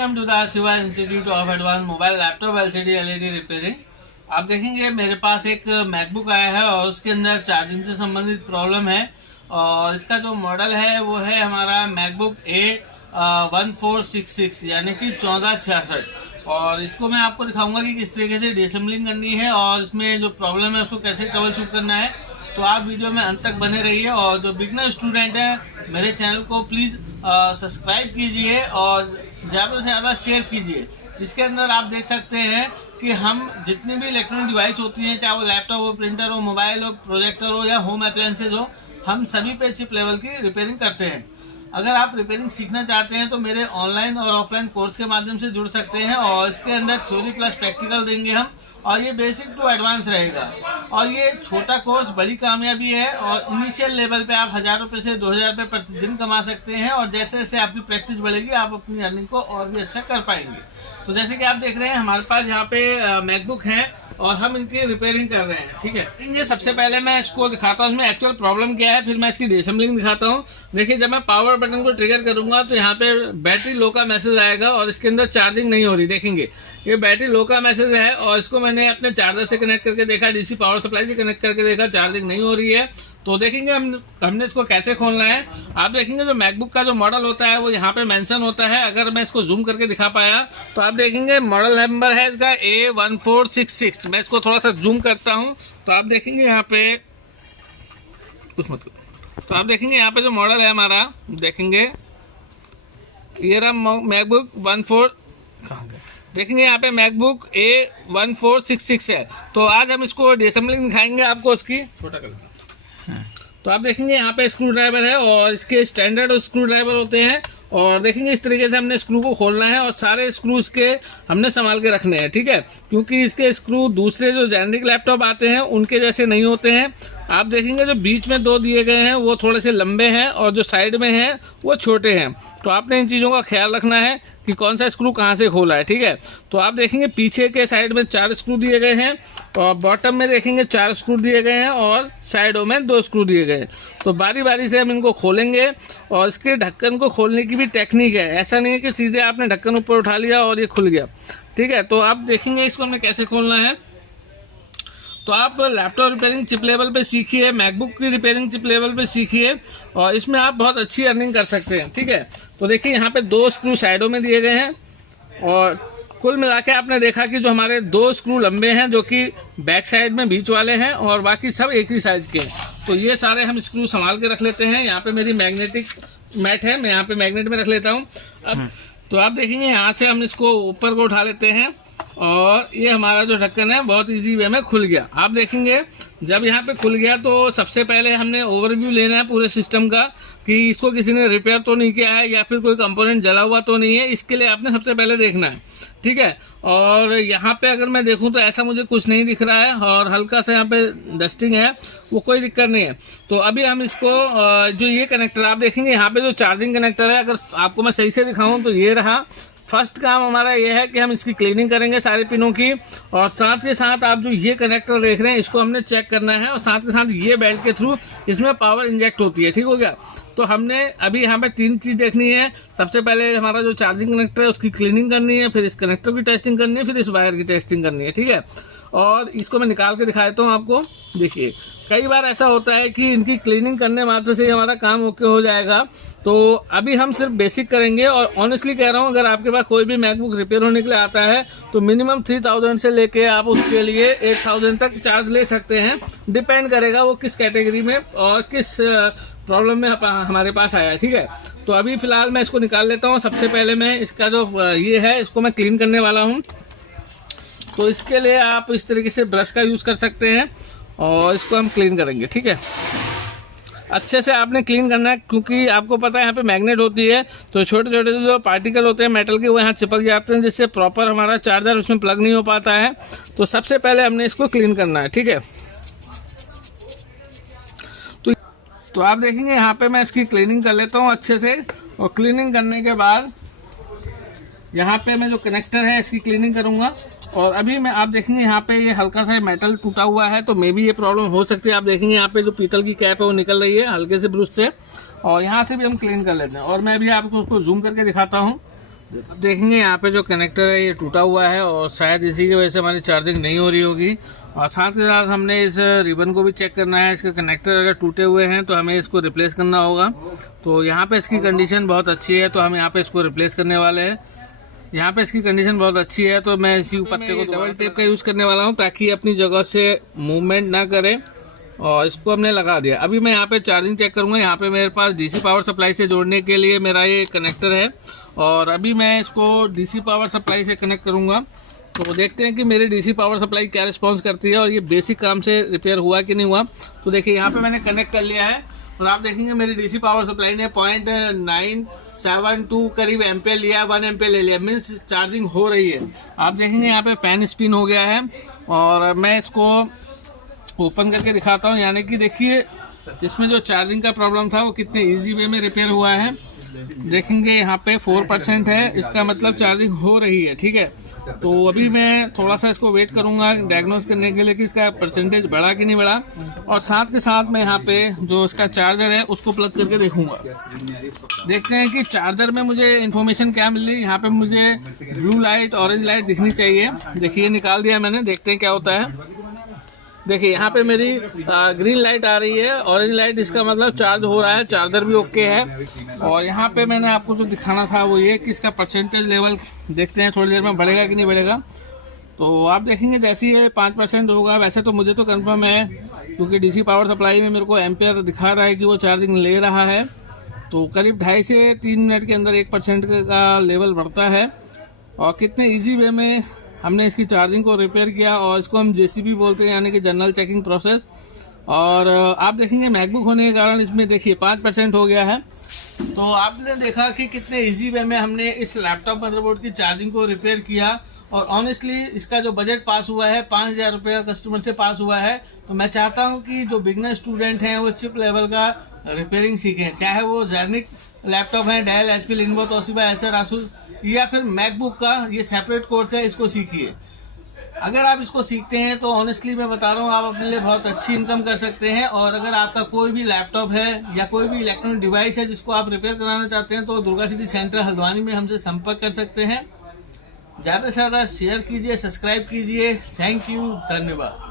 Welcome to the Shiva institute of advance mobile laptop LCD LED repairing. आप देखेंगे मेरे पास एक मैकबुक आया है और उसके अंदर चार्जिंग से संबंधित प्रॉब्लम है। और इसका जो मॉडल है वो है हमारा मैकबुक A1466 यानी कि 1466। और इसको मैं आपको दिखाऊंगा कि किस तरीके से डिसेंबलिंग करनी है और इसमें जो प्रॉब्लम है उसको कैसे ट्रबल शूट करना है। तो आप वीडियो में अंत तक बने रहिए और जो बिगनर स्टूडेंट है मेरे चैनल को प्लीज़ सब्सक्राइब कीजिए और ज़्यादा से ज़्यादा शेयर कीजिए। इसके अंदर आप देख सकते हैं कि हम जितनी भी इलेक्ट्रॉनिक डिवाइस होती हैं, चाहे वो लैपटॉप हो, प्रिंटर हो, मोबाइल हो, प्रोजेक्टर हो या होम अप्लायंसेज हो, हम सभी पे चिप लेवल की रिपेयरिंग करते हैं। अगर आप रिपेयरिंग सीखना चाहते हैं तो मेरे ऑनलाइन और ऑफलाइन कोर्स के माध्यम से जुड़ सकते हैं और इसके अंदर थ्योरी प्लस प्रैक्टिकल देंगे हम और ये बेसिक टू एडवांस रहेगा। और ये छोटा कोर्स बड़ी कामयाबी है और इनिशियल लेवल पे आप 1000 रुपये से 2000 रुपये प्रतिदिन कमा सकते हैं और जैसे जैसे आपकी प्रैक्टिस बढ़ेगी आप अपनी अर्निंग को और भी अच्छा कर पाएंगे। तो जैसे कि आप देख रहे हैं हमारे पास यहाँ पे मैकबुक है और हम इनकी रिपेयरिंग कर रहे हैं। ठीक है, ये सबसे पहले मैं इसको दिखाता हूँ इसमें एक्चुअल प्रॉब्लम क्या है, फिर मैं इसकी डिसेंबलिंग दिखाता हूँ। देखिए, जब मैं पावर बटन को ट्रिगर करूंगा तो यहाँ पे बैटरी लो का मैसेज आएगा और इसके अंदर चार्जिंग नहीं हो रही। देखेंगे ये बैटरी लो का मैसेज है और इसको मैंने अपने चार्जर से कनेक्ट करके देखा, डीसी पावर सप्लाई से कनेक्ट करके देखा, चार्जिंग नहीं हो रही है। तो देखेंगे हमने इसको कैसे खोलना है। आप देखेंगे जो मैकबुक का जो मॉडल होता है वो यहाँ पे मेंशन होता है। अगर मैं इसको जूम करके दिखा पाया तो आप देखेंगे मॉडल नंबर है इसका A1466। मैं इसको थोड़ा सा जूम करता हूँ तो आप देखेंगे यहाँ पे कुछ मत। तो आप देखेंगे यहाँ पे जो मॉडल है हमारा, देखेंगे ये रहा मैकबुक 14 कहाँ गया, देखेंगे यहाँ पे मैकबुक A1466 है। तो आज हम इसको डिसेंबलिंग दिखाएंगे आपको उसकी। छोटा कर तो आप देखेंगे यहाँ पे स्क्रू ड्राइवर है और इसके स्टैंडर्ड स्क्रू ड्राइवर होते हैं और देखेंगे इस तरीके से हमने स्क्रू को खोलना है और सारे स्क्रू इसके हमने संभाल के रखने हैं। ठीक है, क्योंकि इसके स्क्रू दूसरे जो जेनरिक लैपटॉप आते हैं उनके जैसे नहीं होते हैं। आप देखेंगे जो बीच में दो दिए गए हैं वो थोड़े से लंबे हैं और जो साइड में हैं वो छोटे हैं। तो आपने इन चीज़ों का ख्याल रखना है कि कौन सा स्क्रू कहाँ से खोला है। ठीक है, तो आप देखेंगे पीछे के साइड में 4 स्क्रू दिए गए हैं और बॉटम में देखेंगे 4 स्क्रू दिए गए हैं और साइडों में 2 स्क्रू दिए गए हैं। तो बारी बारी से हम इनको खोलेंगे और इसके ढक्कन को खोलने की भी टेक्निक है। ऐसा नहीं है कि सीधे आपने ढक्कन ऊपर उठा लिया और ये खुल गया। ठीक है, तो आप देखेंगे इसको हमें कैसे खोलना है। तो आप लैपटॉप रिपेयरिंग चिप लेवल पे सीखिए, मैकबुक की रिपेयरिंग चिप लेवल पे सीखिए और इसमें आप बहुत अच्छी अर्निंग कर सकते हैं। ठीक है, तो देखिए यहाँ पे 2 स्क्रू साइडों में दिए गए हैं और कुल मिला के आपने देखा कि जो हमारे 2 स्क्रू लंबे हैं जो कि बैक साइड में बीच वाले हैं और बाकी सब एक ही साइज के हैं। तो ये सारे हम स्क्रू संभाल के रख लेते हैं। यहाँ पे मेरी मैग्नेटिक मैट है, मैं यहाँ पे मैग्नेट में रख लेता हूँ। अब तो आप देखेंगे यहाँ से हम इसको ऊपर को उठा लेते हैं और ये हमारा जो ढक्कन है बहुत इजी वे में खुल गया। आप देखेंगे जब यहाँ पे खुल गया तो सबसे पहले हमने ओवरव्यू लेना है पूरे सिस्टम का कि इसको किसी ने रिपेयर तो नहीं किया है या फिर कोई कंपोनेंट जला हुआ तो नहीं है। इसके लिए आपने सबसे पहले देखना है। ठीक है, और यहाँ पे अगर मैं देखूँ तो ऐसा मुझे कुछ नहीं दिख रहा है और हल्का सा यहाँ पे डस्टिंग है, वो कोई दिक्कत नहीं है। तो अभी हम इसको जो ये कनेक्टर आप देखेंगे यहाँ पे जो चार्जिंग कनेक्टर है, अगर आपको मैं सही से दिखाऊँ तो ये रहा। फर्स्ट काम हमारा ये है कि हम इसकी क्लीनिंग करेंगे सारे पिनों की और साथ के साथ आप जो ये कनेक्टर देख रहे हैं इसको हमने चेक करना है और साथ के साथ ये बेल्ट के थ्रू इसमें पावर इंजेक्ट होती है। ठीक हो गया, तो हमने अभी यहाँ पे 3 चीज़ देखनी है। सबसे पहले हमारा जो चार्जिंग कनेक्टर है उसकी क्लीनिंग करनी है, फिर इस कनेक्टर की टेस्टिंग करनी है, फिर इस वायर की टेस्टिंग करनी है। ठीक है, और इसको मैं निकाल के दिखा देता हूँ आपको। देखिए, कई बार ऐसा होता है कि इनकी क्लीनिंग करने मात्र से हमारा काम ओके हो जाएगा। तो अभी हम सिर्फ बेसिक करेंगे और ऑनेस्टली कह रहा हूँ, अगर आपके पास कोई भी मैकबुक रिपेयर होने के लिए आता है तो मिनिमम 3000 से लेके आप उसके लिए 8000 तक चार्ज ले सकते हैं। डिपेंड करेगा वो किस कैटेगरी में और किस प्रॉब्लम में हमारे पास आया है। ठीक है, तो अभी फ़िलहाल मैं इसको निकाल लेता हूँ। सबसे पहले मैं इसका जो ये है इसको मैं क्लीन करने वाला हूँ। तो इसके लिए आप इस तरीके से ब्रश का यूज़ कर सकते हैं और इसको हम क्लीन करेंगे। ठीक है, अच्छे से आपने क्लीन करना है क्योंकि आपको पता है यहाँ पे मैग्नेट होती है तो छोटे छोटे जो पार्टिकल होते हैं मेटल के वो यहाँ चिपक जाते हैं, जिससे प्रॉपर हमारा चार्जर उसमें प्लग नहीं हो पाता है। तो सबसे पहले हमने इसको क्लीन करना है। ठीक है, तो आप देखेंगे यहाँ पे मैं इसकी क्लीनिंग कर लेता हूँ अच्छे से और क्लीनिंग करने के बाद यहाँ पे मैं जो कनेक्टर है इसकी क्लीनिंग करूँगा। और अभी मैं आप देखेंगे यहाँ पे ये हल्का सा मेटल टूटा हुआ है तो मे भी ये प्रॉब्लम हो सकती है। आप देखेंगे यहाँ पे जो पीतल की कैप है वो निकल रही है हल्के से ब्रश से और यहाँ से भी हम क्लीन कर लेते हैं। और मैं भी आपको उसको जूम करके दिखाता हूँ। देखेंगे यहाँ पे जो कनेक्टर है ये टूटा हुआ है और शायद इसी की वजह से हमारी चार्जिंग नहीं हो रही होगी। और साथ के साथ हमने इस रिबन को भी चेक करना है, इसके कनेक्टर अगर टूटे हुए हैं तो हमें इसको रिप्लेस करना होगा। तो यहाँ पे इसकी कंडीशन बहुत अच्छी है, तो हम यहाँ पे इसको रिप्लेस करने वाले हैं। यहाँ पे इसकी कंडीशन बहुत अच्छी है, तो मैं इसी पत्ते को डबल टेप का यूज़ करने वाला हूँ ताकि अपनी जगह से मूवमेंट ना करे। और इसको हमने लगा दिया। अभी मैं यहाँ पे चार्जिंग चेक करूँगा। यहाँ पे मेरे पास डीसी पावर सप्लाई से जोड़ने के लिए मेरा ये कनेक्टर है और अभी मैं इसको डीसी पावर सप्लाई से कनेक्ट करूँगा। तो देखते हैं कि मेरी डीसी पावर सप्लाई क्या रिस्पॉन्स करती है और ये बेसिक काम से रिपेयर हुआ कि नहीं हुआ। तो देखिए यहाँ पे मैंने कनेक्ट कर लिया है और आप देखेंगे मेरी डीसी पावर सप्लाई ने 0.972 करीब एम्पेयर लिया, 1 एम्पेयर ले लिया, मीन्स चार्जिंग हो रही है। आप देखेंगे यहाँ पे फैन स्पिन हो गया है और मैं इसको ओपन करके दिखाता हूँ। यानी कि देखिए इसमें जो चार्जिंग का प्रॉब्लम था वो कितने इजी वे में रिपेयर हुआ है। देखेंगे यहाँ पे 4% है, इसका मतलब चार्जिंग हो रही है। ठीक है, तो अभी मैं थोड़ा सा इसको वेट करूँगा डायग्नोस करने के लिए कि इसका परसेंटेज बढ़ा कि नहीं बढ़ा। और साथ के साथ मैं यहाँ पे जो इसका चार्जर है उसको प्लग करके देखूँगा। देखते हैं कि चार्जर में मुझे इन्फॉर्मेशन क्या मिल रही है। यहाँ पे मुझे ब्लू लाइट, ऑरेंज लाइट दिखनी चाहिए। देखिए निकाल दिया मैंने, देखते हैं क्या होता है। देखिए यहाँ पे मेरी ग्रीन लाइट आ रही है, ऑरेंज लाइट, इसका मतलब चार्ज हो रहा है, चार्जर भी ओके है। और यहाँ पे मैंने आपको जो दिखाना था वो ये कि इसका परसेंटेज लेवल देखते हैं थोड़ी देर में बढ़ेगा कि नहीं बढ़ेगा। तो आप देखेंगे जैसे ही 5% होगा। वैसे तो मुझे तो कंफर्म है क्योंकि डीसी पावर सप्लाई में मेरे को एम्पेयर दिखा रहा है कि वो चार्जिंग ले रहा है। तो करीब 2.5 से 3 मिनट के अंदर 1% का लेवल बढ़ता है। और कितने ईजी वे में हमने इसकी चार्जिंग को रिपेयर किया और इसको हम जेसीबी बोलते हैं, यानी कि जनरल चेकिंग प्रोसेस। और आप देखेंगे मैकबुक होने के कारण इसमें देखिए 5% हो गया है। तो आपने देखा कि कितने इजी वे में हमने इस लैपटॉप मदरबोर्ड की चार्जिंग को रिपेयर किया। और ऑनेस्टली इसका जो बजट पास हुआ है 5,000 रुपये कस्टमर से पास हुआ है। तो मैं चाहता हूँ कि जो बिगनर स्टूडेंट हैं वो चिप लेवल का रिपेयरिंग सीखें, चाहे वो जेनिक लैपटॉप है, Dell, HP, Lenovo, Toshiba, Acer, Asus या फिर मैकबुक का ये सेपरेट कोर्स है, इसको सीखिए। अगर आप इसको सीखते हैं तो ऑनेस्टली मैं बता रहा हूँ आप अपने लिए बहुत अच्छी इनकम कर सकते हैं। और अगर आपका कोई भी लैपटॉप है या कोई भी इलेक्ट्रॉनिक डिवाइस है जिसको आप रिपेयर कराना चाहते हैं तो दुर्गा सिटी सेंटर हल्द्वानी में हमसे संपर्क कर सकते हैं। ज़्यादा से ज़्यादा शेयर कीजिए, सब्सक्राइब कीजिए। थैंक यू, धन्यवाद।